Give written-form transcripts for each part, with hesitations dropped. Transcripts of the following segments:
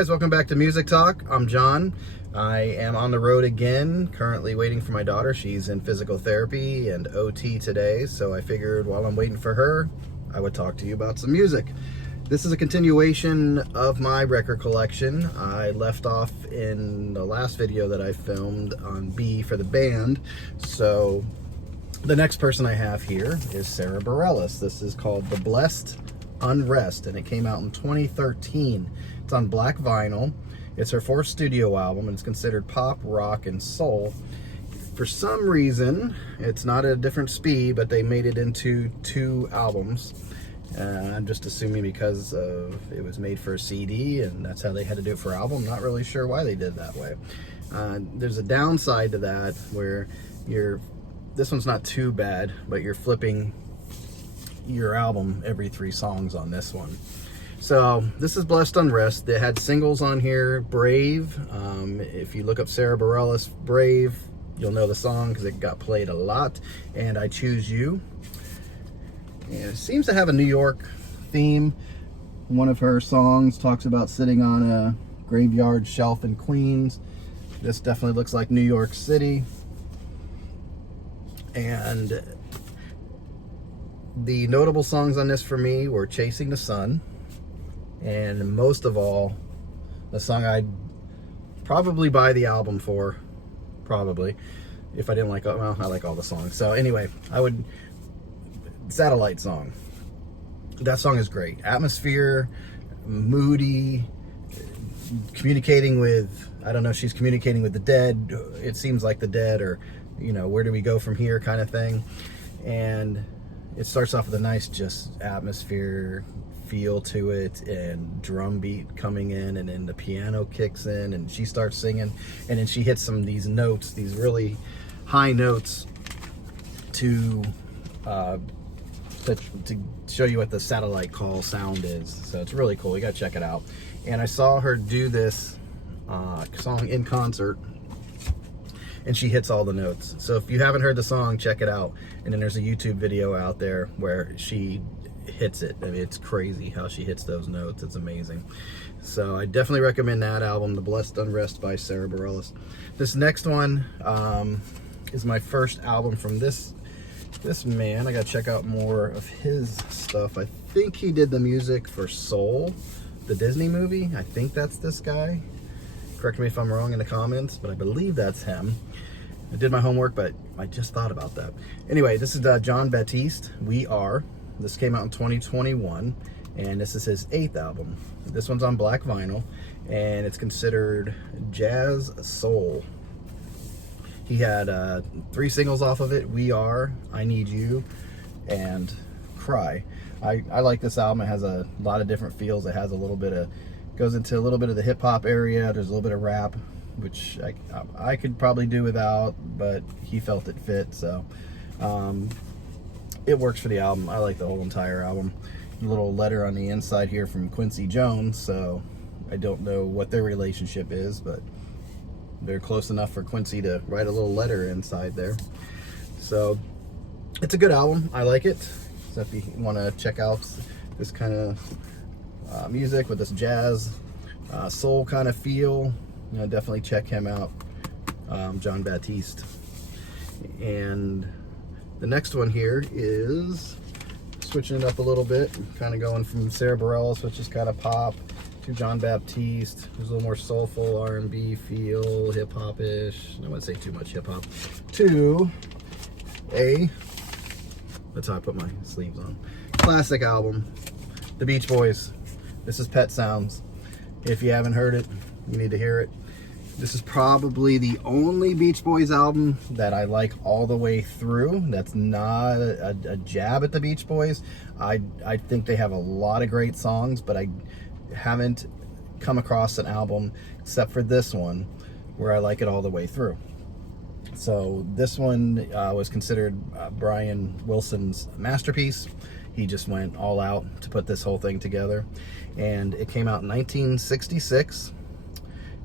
guys, welcome back to Music Talk. I'm John. I am on the road again, currently waiting for my daughter. She's in physical therapy and OT today, so I figured while I'm waiting for her, I would talk to you about some music. This is a continuation of my record collection. I left off in the last video that I filmed on B for the band, so the next person I have here is Sara Bareilles. This is called The Blessed Unrest, and it came out in 2013. It's on black vinyl. It's her fourth studio album, and it's considered pop, rock, and soul. For some reason, it's not at a different speed, but they made it into 2 albums. I'm just assuming because it was made for a CD, and that's how they had to do it for album. Not really sure why they did it that way. There's a downside to that, where this one's not too bad, but you're flipping your album every 3 songs on this one. So this is Blessed Unrest. They had singles on here. Brave, if you look up Sara Bareilles Brave, you'll know the song because it got played a lot. And I Choose You, and it seems to have a New York theme. One of her songs talks about sitting on a graveyard shelf in Queens. This definitely looks like New York City. And the notable songs on this for me were Chasing the Sun, and most of all, the song I'd probably buy the album for, probably, if I didn't like, well, I like all the songs. So anyway, Satellite Song. That song is great. Atmosphere, moody, communicating with, I don't know, she's communicating with the dead. It seems like the dead, or, you know, where do we go from here kind of thing. And it starts off with a nice just atmosphere feel to it, and drum beat coming in, and then the piano kicks in and she starts singing, and then she hits these notes, these really high notes to show you what the satellite call sound is. So it's really cool. You gotta check it out. And I saw her do this song in concert, and she hits all the notes. So if you haven't heard the song, check it out. And then there's a YouTube video out there where she hits it. I mean, it's crazy how she hits those notes. It's amazing. So I definitely recommend that album, The Blessed Unrest by Sara Bareilles. This next one is my first album from this man. I gotta check out more of his stuff. I think he did the music for Soul, the Disney movie. I think that's this guy. Correct me if I'm wrong in the comments, but I believe that's him. I did my homework, but I just thought about that. Anyway, this is Jon Batiste, We Are. This came out in 2021, and this is his 8th album. This one's on black vinyl, and it's considered jazz soul. He had 3 singles off of it: We Are, I Need You, and Cry. I like this album. It has a lot of different feels. It has a little bit of, goes into a little bit of the hip-hop area. There's a little bit of rap, which I could probably do without, but he felt it fit, so it works for the album. I like the whole entire album. A little letter on the inside here from Quincy Jones, so I don't know what their relationship is, but they're close enough for Quincy to write a little letter inside there. So it's a good album. I like it. So if you want to check out this kind of music with this jazz soul kind of feel, you know, definitely check him out, Jon Batiste. And the next one here is switching it up a little bit, kind of going from Sara Bareilles, which is kind of pop, to Jon Batiste, who's a little more soulful R&B feel, hip-hop-ish. I wouldn't say too much hip-hop. To that's how I put my sleeves on. Classic album, The Beach Boys. This is Pet Sounds. If you haven't heard it, you need to hear it. This is probably the only Beach Boys album that I like all the way through. That's not a jab at the Beach Boys. I think they have a lot of great songs, but I haven't come across an album, except for this one, where I like it all the way through. So this one was considered Brian Wilson's masterpiece. He just went all out to put this whole thing together. And it came out in 1966.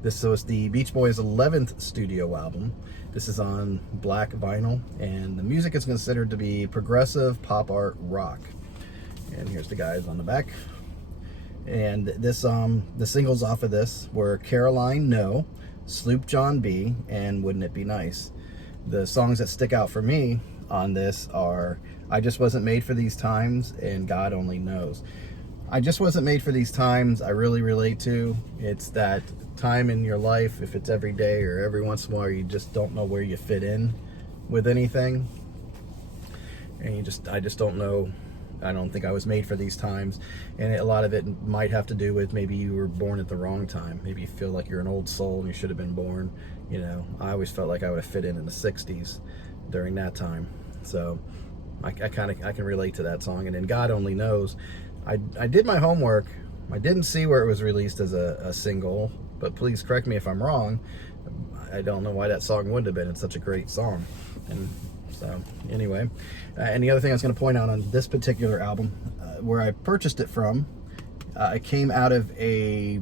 This was the Beach Boys' 11th studio album. This is on black vinyl, and the music is considered to be progressive pop art rock. And here's the guys on the back. And this the singles off of this were Caroline No, Sloop John B, and Wouldn't It Be Nice. The songs that stick out for me on this are I Just Wasn't Made for These Times and God Only Knows. I Just Wasn't Made for These Times I really relate to. It's that time in your life, if it's every day or every once in a while, you just don't know where you fit in with anything, and I just don't know. I don't think I was made for these times, and a lot of it might have to do with maybe you were born at the wrong time. Maybe you feel like you're an old soul and you should have been born, you know. I always felt like I would have fit in the 60s during that time, so I can relate to that song. And then God Only Knows, I did my homework. I didn't see where it was released as a single, but please correct me if I'm wrong. I don't know why that song wouldn't have been. It's such a great song. And so anyway, and the other thing I was going to point out on this particular album, where I purchased it from, it came out of it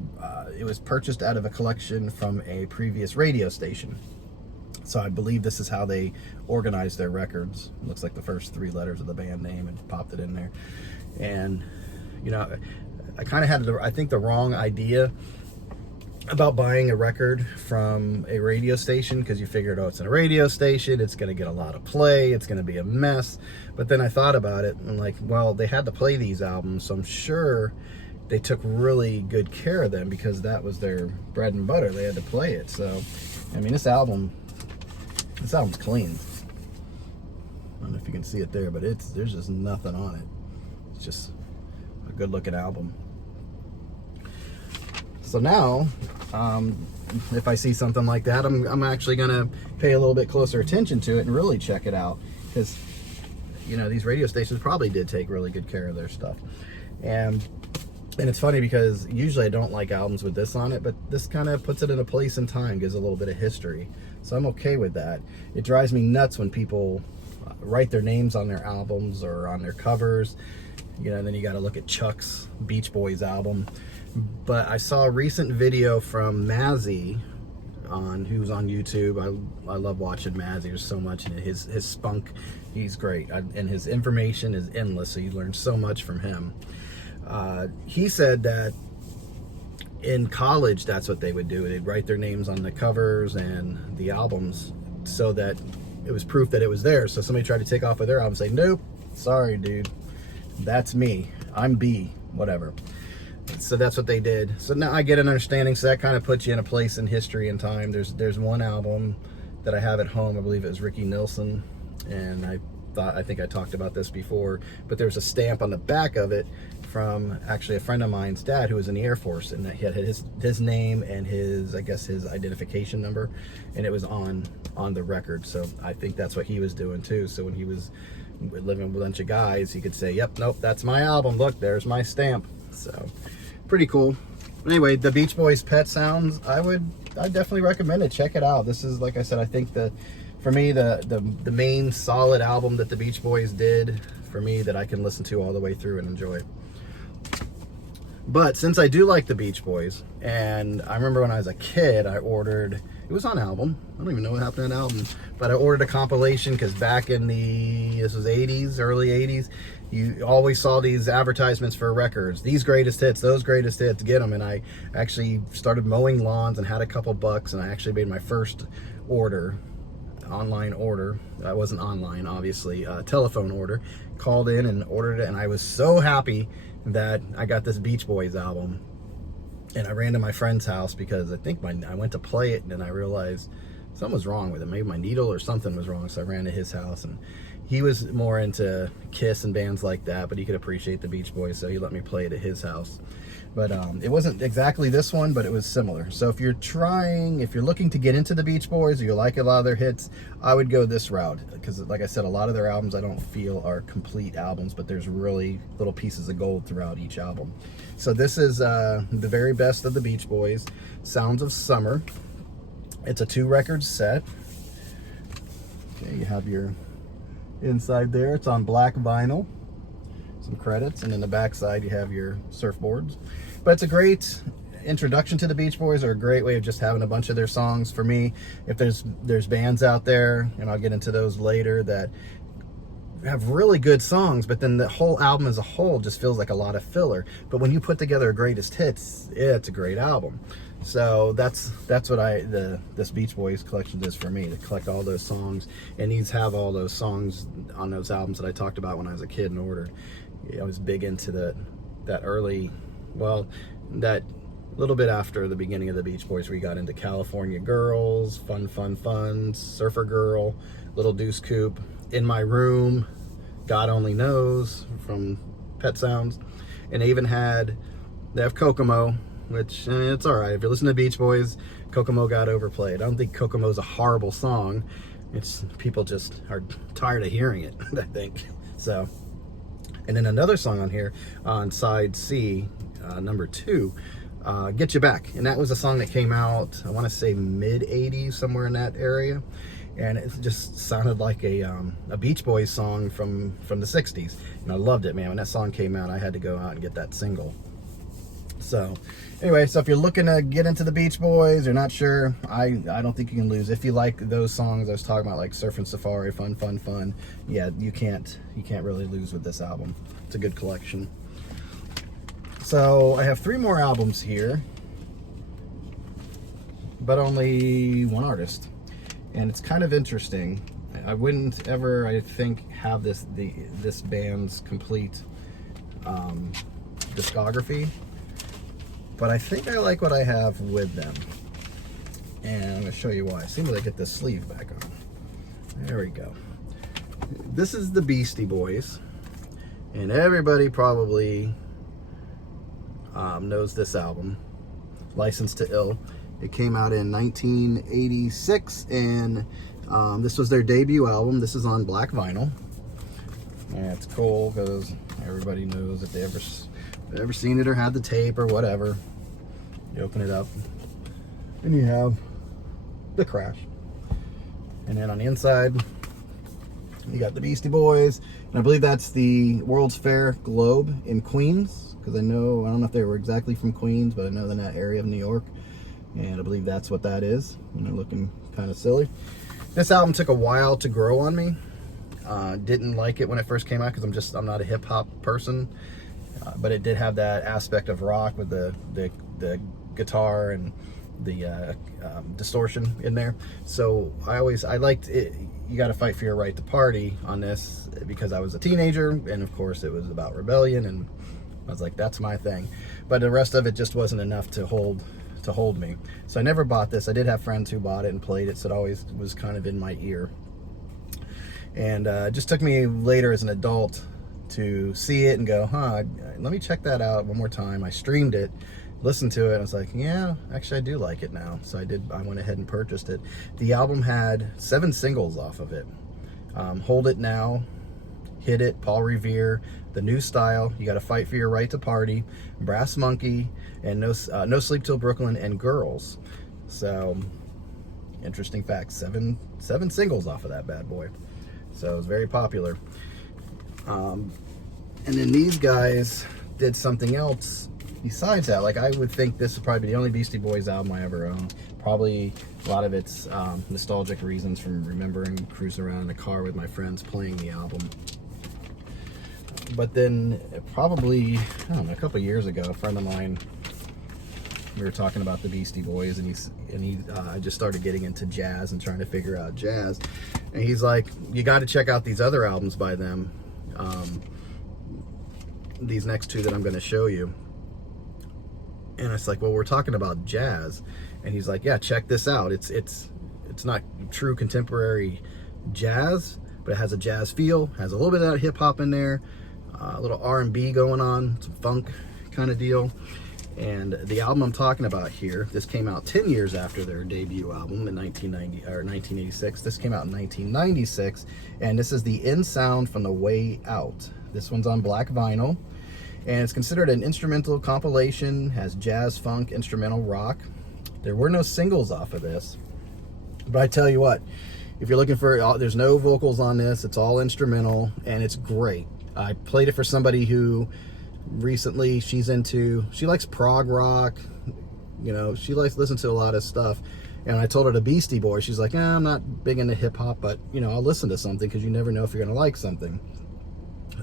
was purchased out of a collection from a previous radio station. So I believe this is how they organized their records. It looks like the first 3 letters of the band name and popped it in there. And, you know, I kind of had, I think, the wrong idea about buying a record from a radio station, because you figured, oh, it's in a radio station, it's going to get a lot of play, it's going to be a mess. But then I thought about it and like, well, they had to play these albums, so I'm sure they took really good care of them because that was their bread and butter. They had to play it. So I mean, this album's clean. I don't know if you can see it there, but there's just nothing on it. It's just a good looking album. So now, if I see something like that, I'm actually gonna pay a little bit closer attention to it and really check it out, because, you know, these radio stations probably did take really good care of their stuff. And it's funny because usually I don't like albums with this on it, but this kind of puts it in a place and time, gives a little bit of history. So I'm okay with that. It drives me nuts when people write their names on their albums or on their covers. You know, and then you got to look at Chuck's Beach Boys album. But I saw a recent video from Mazzy, who's on YouTube. I love watching Mazzy. There's so much in it. His spunk, he's great, and his information is endless. So you learn so much from him. He said that in college, that's what they would do. They'd write their names on the covers and the albums so that it was proof that it was theirs. So somebody tried to take off of their album, say, nope, sorry, dude, that's me. I'm B, whatever. So that's what they did. So now I get an understanding. So that kind of puts you in a place in history and time. There's one album that I have at home. I believe it was Ricky Nelson, and I think I talked about this before, but there's a stamp on the back of it from actually a friend of mine's dad who was in the Air Force, and that he had his name and his identification number, and it was on the record. So I think that's what he was doing too. So when he was living with a bunch of guys, he could say, yep, nope, that's my album, look, there's my stamp. So pretty cool. Anyway, the Beach Boys Pet Sounds, I definitely recommend it. Check it out. This is, like I said, I think for me, the main solid album that the Beach Boys did for me that I can listen to all the way through and enjoy. But since I do like the Beach Boys, and I remember when I was a kid, it was on album. I don't even know what happened to that album, but I ordered a compilation because back in this was 80s, early 80s, you always saw these advertisements for records. These greatest hits, those greatest hits, get them. And I actually started mowing lawns and had a couple bucks, and I actually made my first online order. It wasn't online, obviously, telephone order. Called in and ordered it, and I was so happy that I got this Beach Boys album. And I ran to my friend's house because I think I went to play it, and then I realized something was wrong with it. Maybe my needle or something was wrong, so I ran to his house, and he was more into Kiss and bands like that, but he could appreciate the Beach Boys, so he let me play it at his house. But it wasn't exactly this one, but it was similar. So if you're looking to get into the Beach Boys, or you like a lot of their hits, I would go this route. Because like I said, a lot of their albums I don't feel are complete albums, but there's really little pieces of gold throughout each album. So this is the very best of the Beach Boys, Sounds of Summer. It's a 2-record set. Okay, you have your inside there. It's on black vinyl. Some credits, and in the back side you have your surfboards. But it's a great introduction to the Beach Boys, or a great way of just having a bunch of their songs. For me, if there's bands out there, and I'll get into those later, that have really good songs, but then the whole album as a whole just feels like a lot of filler. But when you put together a greatest hits, it's a great album. So that's what this Beach Boys collection is for me, to collect all those songs. And these have all those songs on those albums that I talked about when I was a kid and ordered. I was big into that early, well, that little bit after the beginning of the Beach Boys, where you got into California Girls, Fun, Surfer Girl, Little Deuce Coupe, In My Room, God Only Knows from Pet Sounds. And they have Kokomo, which, it's all right. If you're listening to Beach Boys, Kokomo got overplayed. I don't think Kokomo's a horrible song. It's people just are tired of hearing it, I think. So, and then another song on here on side C, number 2, Get You Back. And that was a song that came out, I want to say mid-'80s, somewhere in that area. And it just sounded like a Beach Boys song from the 60s. And I loved it, man. When that song came out, I had to go out and get that single. So anyway, so if you're looking to get into the Beach Boys, you're not sure, I don't think you can lose. If you like those songs I was talking about, like Surfin' Safari, Fun, yeah, you can't really lose with this album. It's a good collection. So I have 3 more albums here, but only one artist. And it's kind of interesting. I wouldn't ever, I think, have this band's complete discography, but I think I like what I have with them. And I'm going to show you why. As soon as I get this sleeve back on. There we go. This is the Beastie Boys. And everybody probably knows this album, License to Ill. It came out in 1986, and this was their debut album. This is on black vinyl. And it's cool because everybody knows if they ever seen it or had the tape or whatever. You open it up, and you have the crash. And then on the inside, you got the Beastie Boys. And I believe that's the World's Fair Globe in Queens, because I don't know if they were exactly from Queens, but I know they're in that area of New York. And I believe that's what that is. And they're looking kind of silly. This album took a while to grow on me. Didn't like it when it first came out because I'm not a hip hop person. But it did have that aspect of rock with the guitar and the distortion in there. So I liked it. You Got to Fight for Your Right to Party on this because I was a teenager, and of course it was about rebellion, and I was like, that's my thing. But the rest of it just wasn't enough to hold me. So I never bought this. I did have friends who bought it and played it, so it always was kind of in my ear. And it just took me later as an adult to see it and go, let me check that out one more time. I streamed it, listened to it, and I was like, yeah, actually I do like it now. So I went ahead and purchased it. The album had 7 singles off of it. Hold It Now, Hit It, Paul Revere, The New Style, You Gotta Fight for Your Right to Party, Brass Monkey, and No Sleep Till Brooklyn, and Girls. So, interesting fact, seven singles off of that bad boy. So it was very popular. And then these guys did something else besides that. Like, I would think this would probably be the only Beastie Boys album I ever owned. Probably a lot of it's nostalgic reasons from remembering cruising around in the car with my friends playing the album. But then probably, I don't know, a couple of years ago, a friend of mine, we were talking about the Beastie Boys, and I just started getting into jazz and trying to figure out jazz. And he's like, you got to check out these other albums by them. These next 2 that I'm going to show you. And it's like, well, we're talking about jazz. And he's like, yeah, check this out. It's not true contemporary jazz, but it has a jazz feel, has a little bit of that hip hop in there, a little R&B going on, some funk kind of deal. And the album I'm talking about here, this came out 10 years after their debut album in 1986. This came out in 1996, and this is the In Sound from The Way Out. This one's on black vinyl, and it's considered an instrumental compilation, has jazz, funk, instrumental rock. There were no singles off of this, but I tell you what, if you're looking for, there's no vocals on this, it's all instrumental, and it's great. I played it for somebody who recently, she likes prog rock, she likes to listen to a lot of stuff, And I told her the Beastie Boys. She's like, I'm not big into hip hop, but you know, I'll listen to something because you never know if you're gonna like something.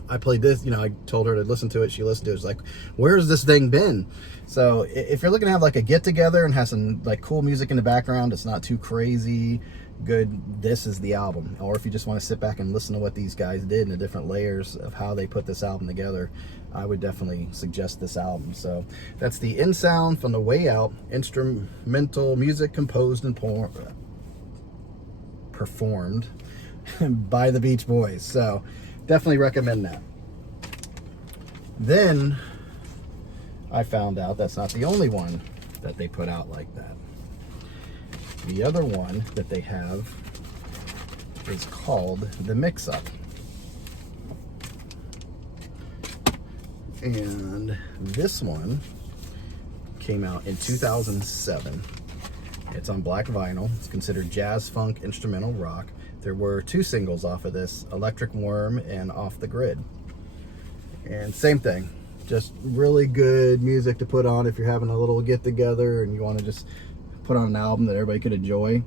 I played this, you know, I told her to listen to it. She listened to it. It's like, where's this thing been? So if you're looking to have like a get together and have some like cool music in the background, it's not too crazy good, this is the album. Or if you just want to sit back and listen to what these guys did and the different layers of how they put this album together, I would definitely suggest this album. So that's the In Sound from The Way Out, instrumental music composed and performed by the Beach Boys. So definitely recommend that. Then I found out that's not the only one that they put out like that. The other one that they have is called The Mix Up. And this one came out in 2007. It's on black vinyl. It's considered jazz, funk, instrumental rock. There were 2 singles off of this, Electric Worm and Off the Grid. And same thing, just really good music to put on if you're having a little get together and you want to just put on an album that everybody could enjoy.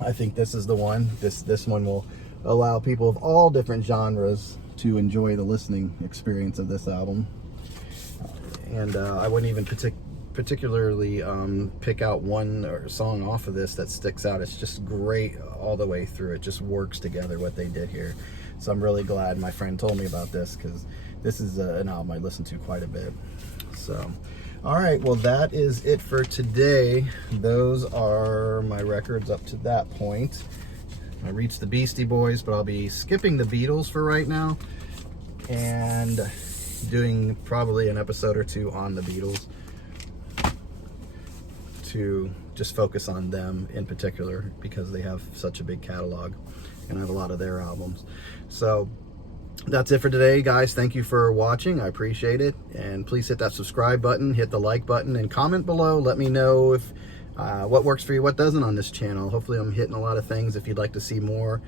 I think this is the one. This one will allow people of all different genres to enjoy the listening experience of this album. And I wouldn't even particularly pick out one or song off of this that sticks out. It's just great all the way through. It just works together what they did here. So I'm really glad my friend told me about this, because this is an album I listen to quite a bit. So all right, well, that is it for today. Those are my records up to that point. I reached the Beastie Boys, but I'll be skipping the Beatles for right now and doing probably an episode or 2 on the Beatles to just focus on them in particular, because they have such a big catalog and I have a lot of their albums. So that's it for today, guys. Thank you for watching. I appreciate it. And please hit that subscribe button, hit the like button, and comment below. Let me know if what works for you, what doesn't on this channel. Hopefully I'm hitting a lot of things. If you'd like to see more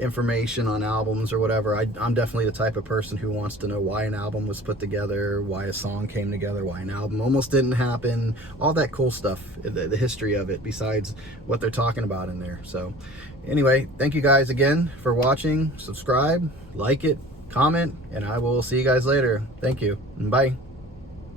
information on albums or whatever, I'm definitely the type of person who wants to know why an album was put together, why a song came together, why an album almost didn't happen, all that cool stuff, the history of it, besides what they're talking about in there. So anyway, thank you guys again for watching. Subscribe, like it, comment, and I will see you guys later. Thank you, and bye.